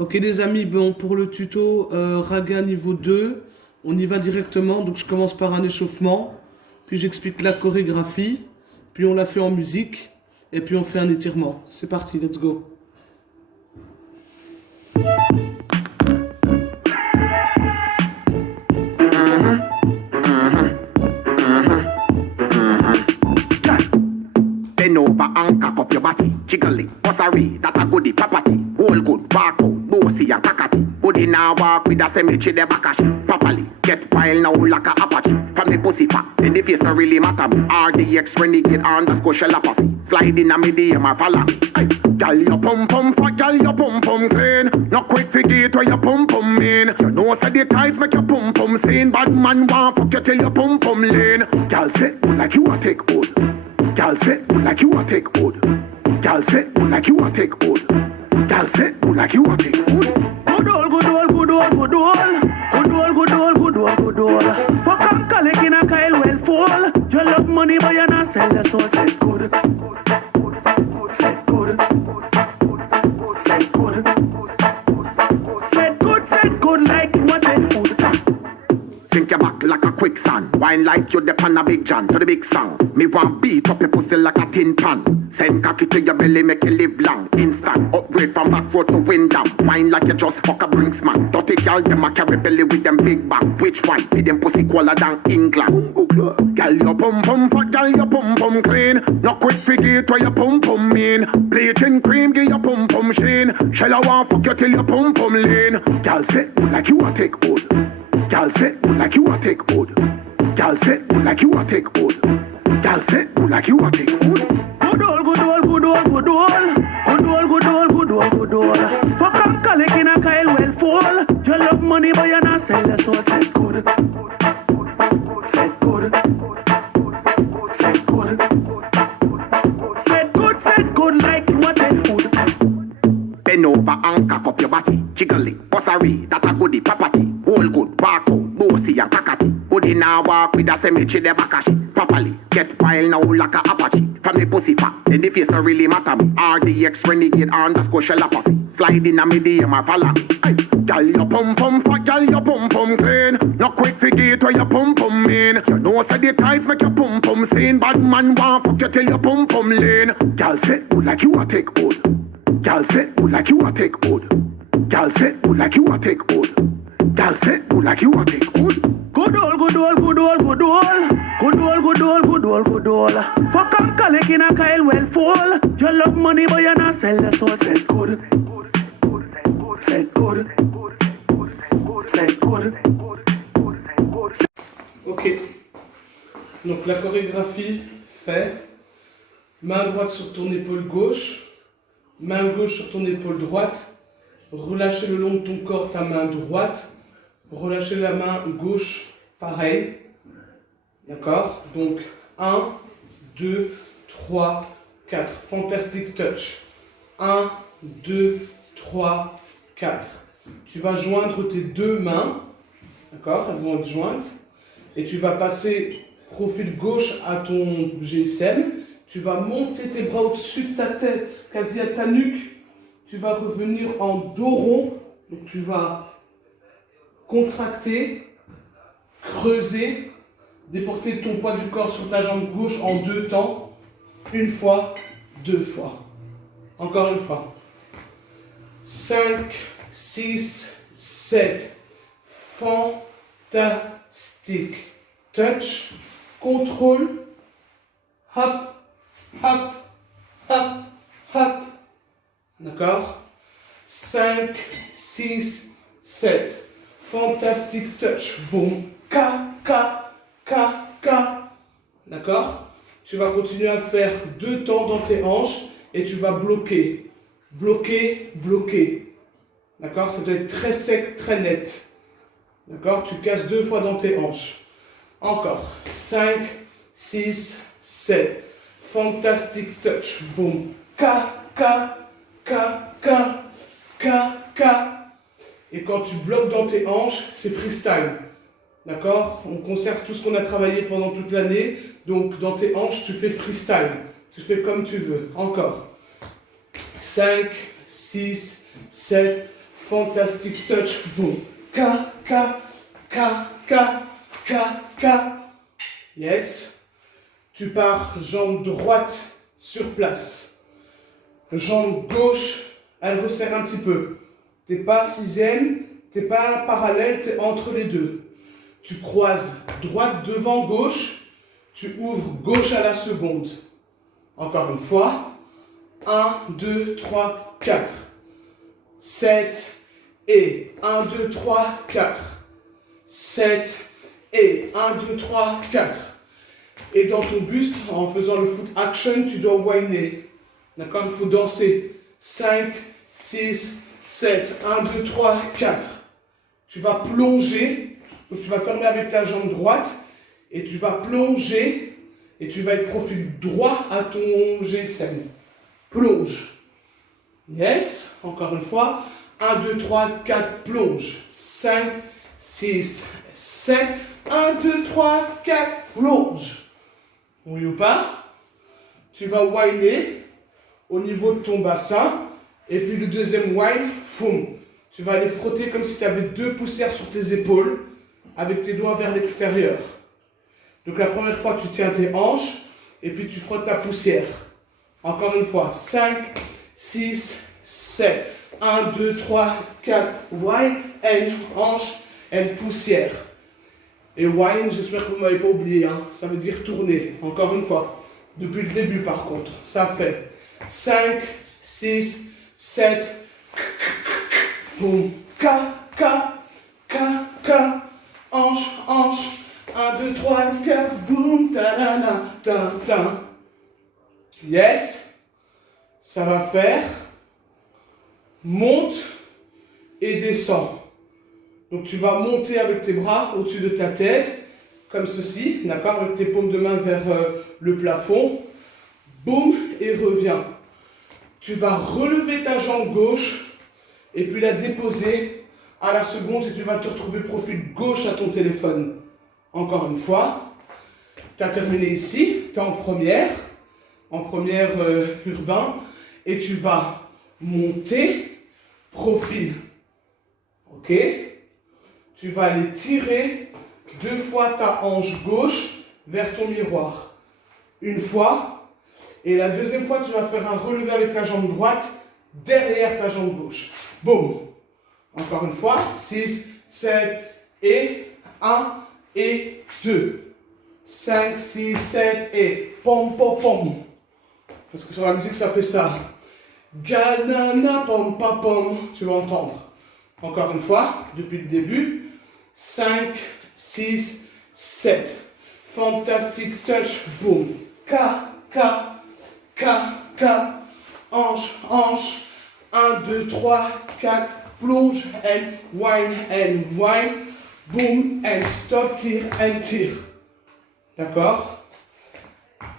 Ok les amis, bon, pour le tuto Raga niveau 2, on y va directement. Donc je commence par un échauffement, puis j'explique la chorégraphie, puis on la fait en musique, et puis on fait un étirement. C'est parti, let's go. Bend over and cock up your body. Jiggle it, bossary, that a goodie property. All good, walk out, bossy and cockatty. Goodie now walk with a cemetery the backash. Properly, get wild now like a apache. From the pussy fat, then the face no really matter me. RDX renegade underscore shell apathy. Slide in a medium or follow me. Hey, girl your pum pum fat, girl your pum pum clean. No quick forget where your pum pum mean. You know say the tights make your pum pum seen. Bad man want fuck you till your pum pum lean. Girl say like you a take hold. Girl say like you a take hold. Girl say like you a take hold. Girl say like you a take hold. Good old, good old, good old, good old. Good old, good old, good old, good old. Fuck up, collect in a Kyle well full. You love money but you not sell the soul. Say good. Say good. Say good. Say good like you a take good. Sink your back like a quicksand. Wine like you dep on a big John to the big song. Me want beat up your pussy like a tin pan. Send cocky to your belly, make you live long. Instant upgrade from back road to Windham. Wine like you just fuck a Brinks man. Dirty girl, them a carry belly with them big back. Which one? With them pussy cooler than England. Girl, your pum pum fat, girl, your pum pum clean. No quick forget where your pum pum mean. Bleaching cream, give your pum pum sheen. Shall I want fuck you till your pum pum lean? Girl, say like you a take hold. Girl say like you a take hold. Girl say like you a take hold. Girl say like you a take hold. Good old, good old, good old, good old. Good old, good old, good old, good old. Fuck up, collect in a Kyle well full. You love money but you not sell the soul. Say good. Say good. Say good. Say good like you a take good. Bend over and cock up your body. Jiggle it, bossary, that a goodie property. All good, walk out, bossy and cockatty. Goodie now walk with a cemetery the backash. Properly, get wild now like a apache. From the pussy fat, then the face no really matter me. RDX renegade underscore shell apathy. Slide in a medium or follow me. Hey, girl your pum pum fat, girl your pum pum clean. No quick forget where your pum pum mean. You know say the tights make your pum pum seen. Bad man want fuck you till your pum pum lean. Girl say like you a take hold. Girl say like you a take hold. Girl say like you a take hold. Girl say like you a take hold. Good old, good old, good old, good old. Good old, good old, good old, good old. Fuck up, collect in a Kyle well full. You love money but you not sell the soul. Say good. Say good. Say good. Ok. Donc la chorégraphie fait main droite sur ton épaule gauche, main gauche sur ton épaule droite, relâcher le long de ton corps ta main droite, relâcher la main gauche, pareil. D'accord? Donc 1, 2, 3, 4. Fantastic touch. 1, 2, 3, 4. Tu vas joindre tes deux mains. D'accord? Elles vont être jointes. Et tu vas passer profil gauche à ton GSM. Tu vas monter tes bras au-dessus de ta tête, quasi à ta nuque. Tu vas revenir en dos rond. Donc tu vas contracter, creuser, déporter ton poids du corps sur ta jambe gauche en deux temps. Une fois, deux fois. Encore une fois. 5, 6, 7. Fantastique. Touch. Contrôle. Hop. Hop, hop, hop. D'accord? 5, 6, 7. Fantastic touch. Boum. Ka, ka, ka, ka. D'accord? Tu vas continuer à faire deux temps dans tes hanches et tu vas bloquer. Bloquer, bloquer. D'accord? Ça doit être très sec, très net. D'accord? Tu casses deux fois dans tes hanches. Encore. 5, 6, 7. Fantastic touch. Boum. Ka, ka, ka, ka, ka, ka. Et quand tu bloques dans tes hanches, c'est freestyle. D'accord? On conserve tout ce qu'on a travaillé pendant toute l'année. Donc dans tes hanches, tu fais freestyle. Tu fais comme tu veux. Encore. 5, 6, 7. Fantastic touch, boum. K, K, K, K, K, K. Yes. Tu pars jambe droite sur place. Jambe gauche, elle resserre un petit peu. T'es pas sixième, t'es pas parallèle, t'es entre les deux. Tu croises droite devant gauche, tu ouvres gauche à la seconde. Encore une fois. 1, 2, 3, 4. 7 et 1, 2, 3, 4. 7 et 1, 2, 3, 4. Et dans ton buste, en faisant le foot action, tu dois whiner. D'accord? Il faut danser. 5, 6, 7, 1, 2, 3, 4. Tu vas plonger. Donc tu vas fermer avec ta jambe droite. Et tu vas plonger. Et tu vas être profil droit à ton GSM. Plonge. Yes. Encore une fois. 1, 2, 3, 4, plonge. 5, 6, 7. 1, 2, 3, 4, plonge. Oui ou pas? Tu vas whiner au niveau de ton bassin. Et puis le deuxième whine, foum. Tu vas aller frotter comme si tu avais 2 poussières sur tes épaules. Avec tes doigts vers l'extérieur. Donc la première fois, tu tiens tes hanches. Et puis tu frottes ta poussière. Encore une fois. 5, 6, 7. 1, 2, 3, 4. Whine, and hanche, and poussière. Et whine, j'espère que vous ne m'avez pas oublié. Hein. Ça veut dire tourner. Encore une fois. Depuis le début par contre. Ça fait 5, 6, 7. Boum. K, K, K, K. Hanche, hanche. 1, 2, 3, 4. Boum. Ta la la. Ta ta. Yes. Ça va faire. Monte et descend. Donc tu vas monter avec tes bras au-dessus de ta tête, comme ceci, d'accord, avec tes paumes de main vers le plafond. Boum, et reviens. Tu vas relever ta jambe gauche et puis la déposer à la seconde et tu vas te retrouver profil gauche à ton téléphone. Encore une fois, tu as terminé ici, tu es en première urbain, et tu vas monter, profil. Ok? Tu vas aller tirer 2 fois ta hanche gauche vers ton miroir. Une fois. Et la deuxième fois, tu vas faire un relevé avec ta jambe droite derrière ta jambe gauche. Boum. Encore une fois. 6, 7 et 1 et 2. 5, 6, 7 et pom pom pom. Parce que sur la musique, ça fait ça. Ganana pom pom pom. Tu vas entendre. Encore une fois, depuis le début. 5, 6, 7. Fantastic touch. Boom. K, K, K, K. Hanche, hanche. 1, 2, 3, 4. Plonge and wine. Boom and stop, tire and tire. D'accord?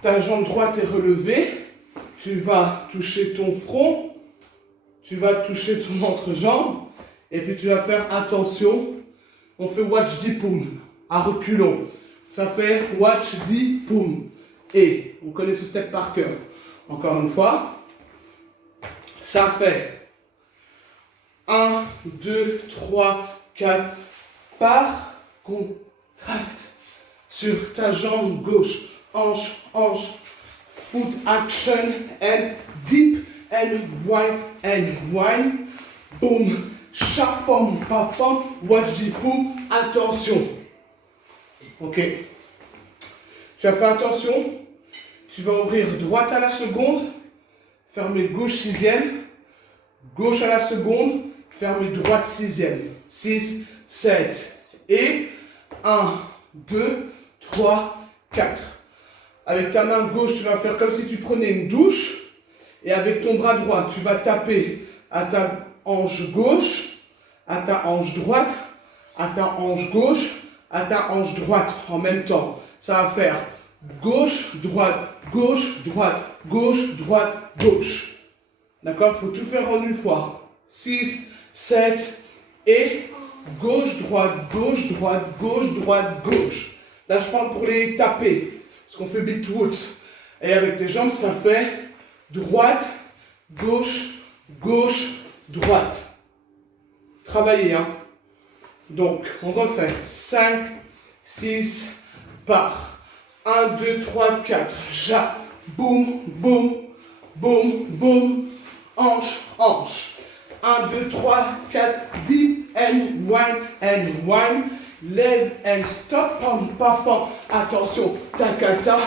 Ta jambe droite est relevée. Tu vas toucher ton front. Tu vas toucher ton entrejambe. Et puis tu vas faire attention. On fait watch di poum. À reculons. Ça fait watch di poum. Et on connaît ce step par cœur. Encore une fois. Ça fait 1, 2, 3, 4. Par contracte. Sur ta jambe gauche. Hanche, hanche. Foot action and deep and wine. Boom. Chapom, papom, watch di poum, attention. Ok. Tu vas faire attention. Tu vas ouvrir droite à la seconde, fermer gauche sixième, gauche à la seconde, fermer droite sixième. 6, 7 et 1, 2, 3, 4. Avec ta main gauche, tu vas faire comme si tu prenais une douche. Et avec ton bras droit, tu vas taper à ta hanche gauche, à ta hanche droite, à ta hanche gauche, à ta hanche droite en même temps. Ça va faire gauche, droite, gauche, droite, gauche, droite, gauche. D'accord? Il faut tout faire en une fois. 6, 7 et gauche, droite, gauche, droite, gauche, droite, gauche. Là, je parle pour les taper. Parce qu'on fait beat wood. Et avec tes jambes, ça fait droite, gauche, gauche, droite. travailler. Hein. Donc, on refait. 5, 6, par. 1, 2, 3, 4. Ja. Boum, boum, boum, boum. Hanche, hanche. 1, 2, 3, 4. Deep and wine. Lève and stop. Pam, pam, pam. Attention. Takata.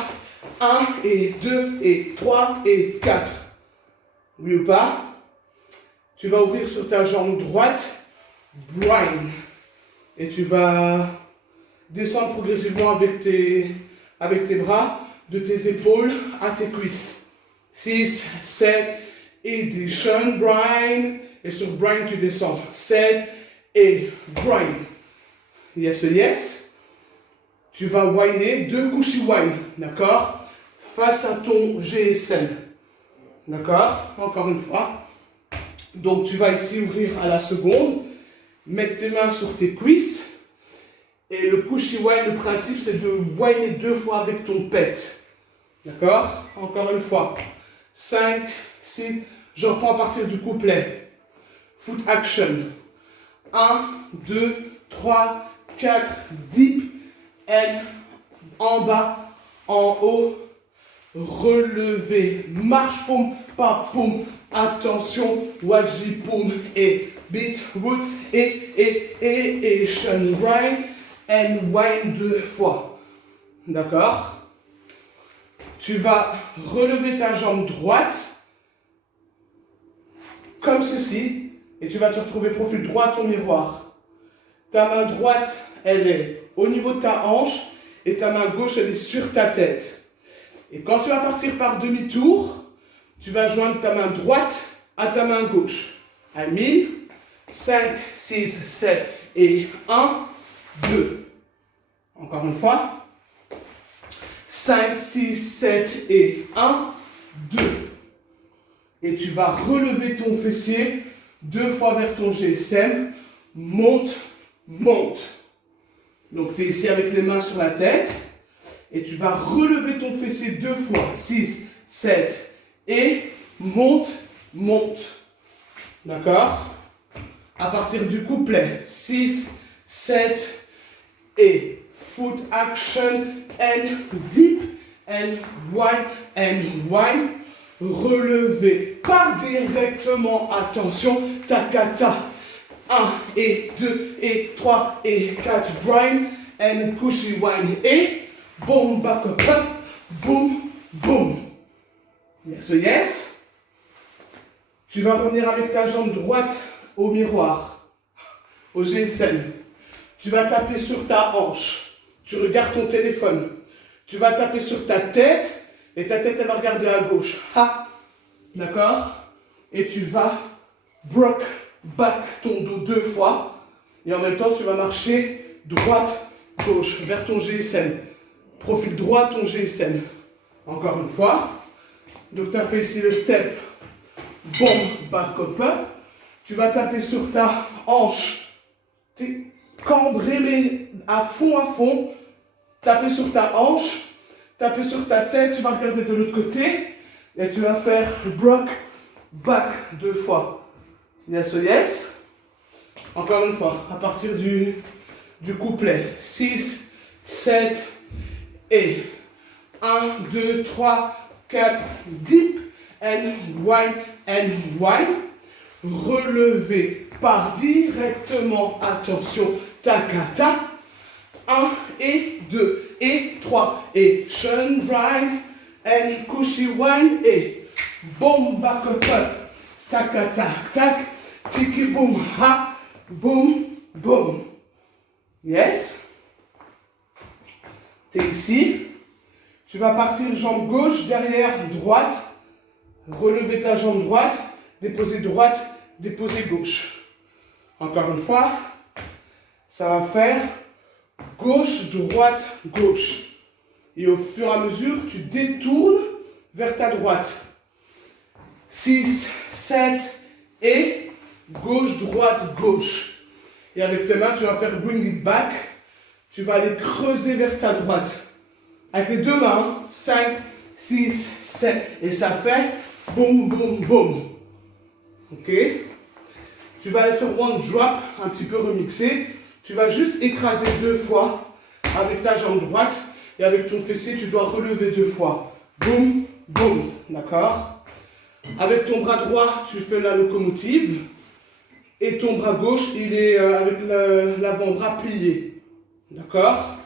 1 et 2 et 3 et 4. Oui ou pas? Tu vas ouvrir sur ta jambe droite. Grind. Et tu vas descendre progressivement avec tes bras, de tes épaules à tes cuisses. 6, 7, addition, grind. Et sur grind, tu descends. 7 et grind. Yes, yes. Tu vas whiner 2 cushy wine. D'accord? Face à ton GSM. D'accord? Encore une fois. Donc, tu vas ici ouvrir à la seconde. Mettre tes mains sur tes cuisses. Et le cushy wine, le principe, c'est de whiner 2 fois avec ton pet. D'accord? Encore une fois. 5, 6. Je reprends à partir du couplet. Foot action. 1, 2, 3, 4. Deep. And en bas, en haut. Relever. Marche, poum, pas poum. Attention. Waji, poum. Et beat, roots. Et shun, grind. And wine 2 fois. D'accord? Tu vas relever ta jambe droite comme ceci et tu vas te retrouver profil droit à ton miroir. Ta main droite, elle est au niveau de ta hanche et ta main gauche, elle est sur ta tête. Et quand tu vas partir par demi-tour, tu vas joindre ta main droite à ta main gauche. I mean, 5, 6, 7 et 1, 2. Encore une fois. 5, 6, 7 et 1, 2. Et tu vas relever ton fessier 2 fois vers ton GSM. Monte, monte. Donc tu es ici avec les mains sur la tête. Et tu vas relever ton fessier 2 fois. 6, 7 et monte, monte. D'accord? À partir du couplet. 6, 7 et foot action and deep and wine. Relever. Pas directement. Attention. Takata. 1 et 2 et 3 et 4. Grind and cushy wine. Et boom, back up. Boom, boom. Yes, yes. Tu vas revenir avec ta jambe droite au miroir, au GSM. Tu vas taper sur ta hanche. Tu regardes ton téléphone. Tu vas taper sur ta tête et ta tête, elle va regarder à gauche. Ha! D'accord? Et tu vas rock back ton dos 2 fois. Et en même temps, tu vas marcher droite, gauche, vers ton GSM. Profil droit, ton GSM. Encore une fois. Donc, tu as fait ici le step. Bomb, back up. Tu vas taper sur ta hanche. Cambré, mais à fond. Taper sur ta hanche. Taper sur ta tête. Tu vas regarder de l'autre côté. Et tu vas faire rock back 2 fois. Yes, so yes. Encore une fois. À partir du couplet. 6, 7 et 1, 2, 3, 4. Deep and wine. Relever par directement, attention, takata, 1 et 2 et 3 et shun, grind and cushy wine et boom, back up, takata, tak, tiki boom, ha, boom, boom. Yes? T'es ici. Tu vas partir jambe gauche, derrière, droite. Relever ta jambe droite, déposer droite, déposer gauche. Encore une fois, ça va faire gauche, droite, gauche. Et au fur et à mesure, tu détournes vers ta droite. 6, 7 et gauche, droite, gauche. Et avec tes mains, tu vas faire bring it back. Tu vas aller creuser vers ta droite. Avec les 2 mains, 5, 6, 7. Et ça fait boum, boum, boum. Ok? Tu vas aller faire one drop, un petit peu remixé. Tu vas juste écraser 2 fois avec ta jambe droite. Et avec ton fessier, tu dois relever 2 fois. Boum, boum. D'accord? Avec ton bras droit, tu fais la locomotive. Et ton bras gauche, il est avec l'avant-bras plié. D'accord?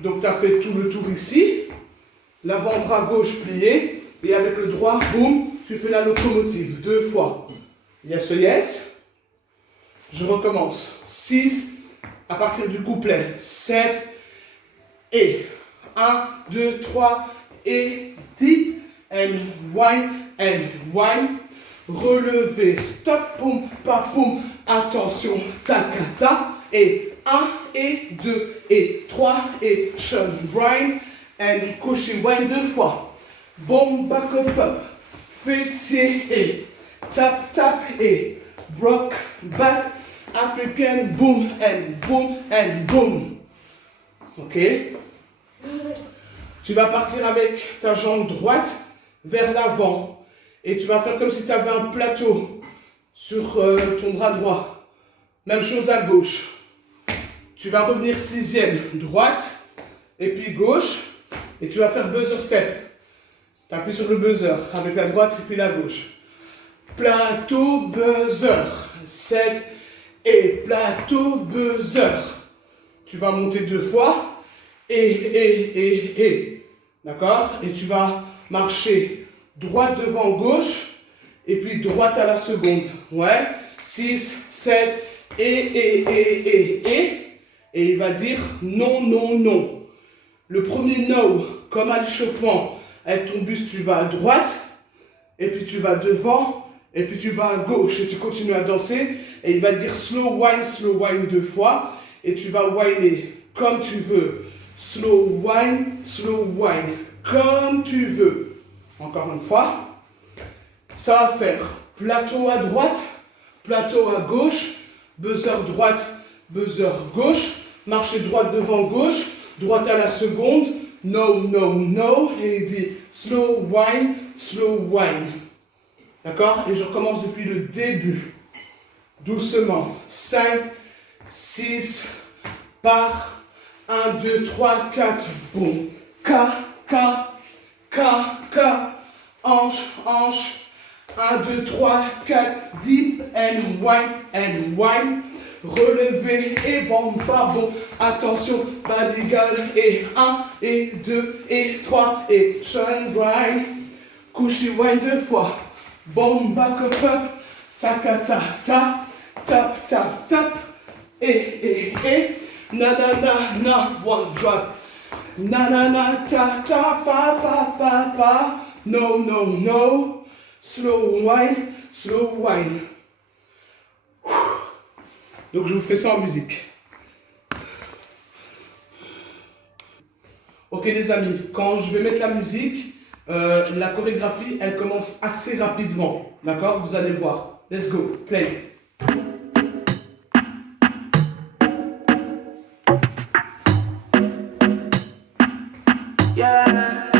Donc, tu as fait tout le tour ici. L'avant-bras gauche plié. Et avec le droit, boum, tu fais la locomotive 2 fois. Yes, yes. Je recommence. 6, à partir du couplet. 7, et 1, 2, 3, et deep, and wine. Relever, stop, poum, pa, poum, attention, takata, et 1, et 2, et 3, et shun, grind, and couchy wine 2 fois. Boom, back up, fessier, et tap, tap, et rock, back, African, boom, and boom. Ok? Tu vas partir avec ta jambe droite vers l'avant. Et tu vas faire comme si tu avais un plateau sur ton bras droit. Même chose à gauche. Tu vas revenir 6e, droite, et puis gauche. Et tu vas faire buzzer step. Tu appuies sur le buzzer avec la droite et puis la gauche. Plateau, buzzer. 7 et plateau, buzzer. Tu vas monter 2 fois. Et. D'accord? Et tu vas marcher droite devant gauche. Et puis droite à la seconde. Ouais. 6, 7, et. Et il va dire non, non, non. Le premier no, comme à l'échauffement, avec ton buste, tu vas à droite. Et puis tu vas devant. Et puis tu vas à gauche. Et tu continues à danser. Et il va dire slow wine 2 fois. Et tu vas whiner comme tu veux. Slow wine, comme tu veux. Encore une fois. Ça va faire plateau à droite, plateau à gauche, buzzer droite, buzzer gauche, marcher droite devant gauche, droite à la seconde, no, no, no, et il dit slow wine. D'accord? Et je recommence depuis le début. Doucement. 5, 6, par 1, 2, 3, 4, boum. K, hanche. 1, 2, 3, 4, deep and wine. Relevé et bon, attention, badigal, et 1, et 2, et 3, et shine grind. Couchy wine 2 fois. Bon, back up, takata, tap, et, na, one drop. Na, ta, pa, no, slow wine. Donc je vous fais ça en musique. Ok les amis, quand je vais mettre la musique, la chorégraphie, elle commence assez rapidement. D'accord? Vous allez voir. Let's go, play. Yeah,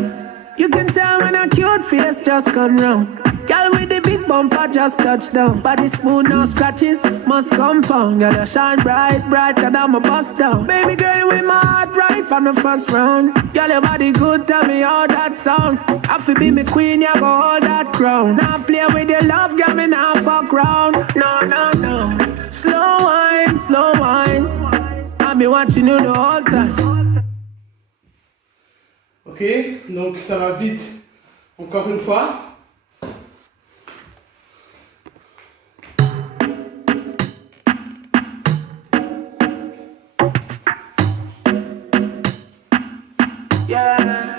you can tell when a cute face just come round. Girl with the big bumper just touch down. Body smooth, no scratches, must compound. Girl, you shine bright, and I'm a bust down. Baby girl, with my heart right from the first round. Girl, your body good, tell me how that sound. Have to be me queen, you go hold that crown. Now play with your love, girl, me now fuck round. No. Slow wine. I'll be watching you the whole time. Ok, donc ça va vite. Encore une fois. Yeah,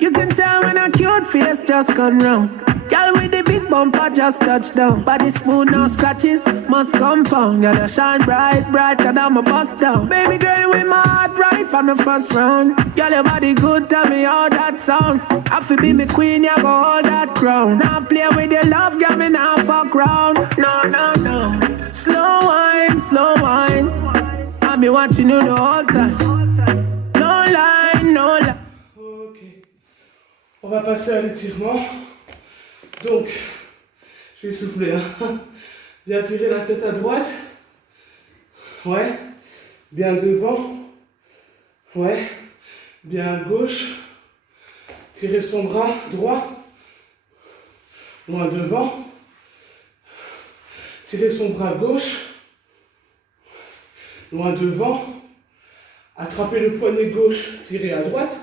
you can tell when a cute face just come round. Girl with the big bumper just touch down. Body smooth, no scratches, must compound. Girl, you shine bright, and I'm a bust down. Baby girl with my heart right from the first round. Girl, your body good, tell me how that sound. Have to be me queen, you go hold that crown. Now play with your love, girl, me now fuck round. No. Slow wine. I'll be watching you the whole time. No lie. Ok. On va passer à l'étirement. Donc, je vais souffler. Bien tirer la tête à droite. Ouais. Bien devant. Ouais. Bien à gauche. Tirer son bras droit. Loin devant. Tirer son bras gauche. Loin devant. Attraper le poignet gauche, tirer à droite.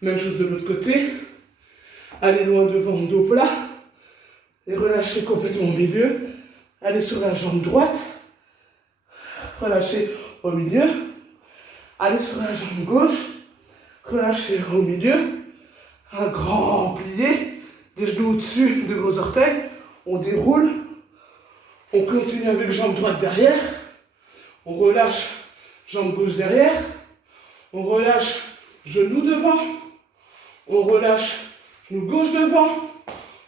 Même chose de l'autre côté. Aller loin devant, dos plat. Et relâcher complètement au milieu. Aller sur la jambe droite. Relâcher au milieu. Aller sur la jambe gauche. Relâcher au milieu. Un grand plié. Les genoux au-dessus de gros orteils. On déroule. On continue avec jambe droite derrière. On relâche jambe gauche derrière. On relâche genou devant. On relâche genou gauche devant.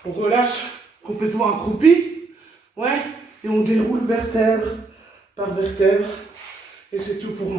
On relâche complètement accroupi. Ouais. Et on déroule vertèbre par vertèbre. Et c'est tout pour moi.